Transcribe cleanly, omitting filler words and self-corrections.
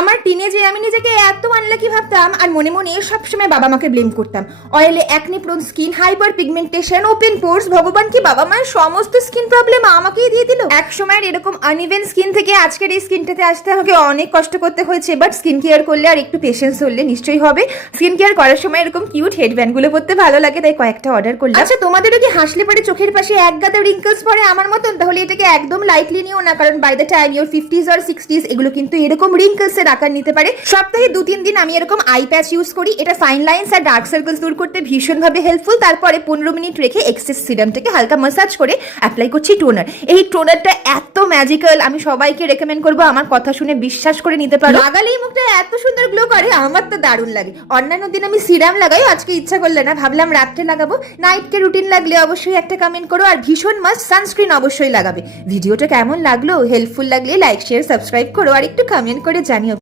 আমার টিনেজে আমি নিজেকে এত আনলাকি ভাবতাম আর মনে মনে সবসময় বাবা মাকে ব্লেম করতাম। Oily acne prone skin, hyperpigmentation, open pores, ভগবান কি বাবা মায়ের সমস্ত স্কিন প্রবলেম আমাকেই দিয়ে দিল। এক সময়ের এরকম আনইভেন স্কিন থেকে আজকের এই স্কিনটাতে আসতে আমাকে অনেক কষ্ট করতে হয়েছে, বাট স্কিন কেয়ার করলে আর একটু পেশেন্স হলে নিশ্চয়ই হবে। স্কিন কেয়ার করার সময় এরকম কিউট হেডব্যান্ড গুলো পরতে ভালো লাগে, তাই কয়েকটা অর্ডার করলাম। আচ্ছা, তোমাদেরও কি হাসলে পরে চোখের পাশে এক গাদা রিঙ্কলস পড়ে আমার মতন? তাহলে এটাকে একদম লাইটলি নিও না, কারণ by the time your 50s or 60s এগুলো কিন্তু এরকম রিঙ্কলস এর আকার নিতে পারে। সপ্তাহে 2-3 দিন আমি এরকম আই প্যাচ ইউজ করি, এটা ফাইন লাইন্স আর ডার্ক সার্কেলস দূর করতে ভীষণভাবে হেল্পফুল। তারপরে 15 মিনিট রেখে এক্সেস সিরামটাকে হালকা ম্যাসাজ করে অ্যাপ্লাই করছি টোনার। এই টোনারটা এত ম্যাজিক্যাল, আমি সবাইকে রেকমেন্ড করবো, আমার কথা শুনে বিশ্বাস করে নিতে পারো। লাগালেই মুখটা এত সুন্দর গ্লো করে, আমার তো দারুণ লাগে। অন্যান্য দিন আমি সিরাম লাগাই, আজকে ইচ্ছা করলে না, ভাবলাম রাত্রে লাগাবো। নাইটকে রুটিন লাগলে অবশ্যই একটা কমেন্ট করো, আর ভীষণ মাস্ট সানস্ক্রিন অবশ্যই লাগাবে। ভিডিওটা কেমন লাগলো, হেল্পফুল লাগলে লাইক শেয়ার সাবস্ক্রাইব করো আর একটু কমেন্ট করে জানিও।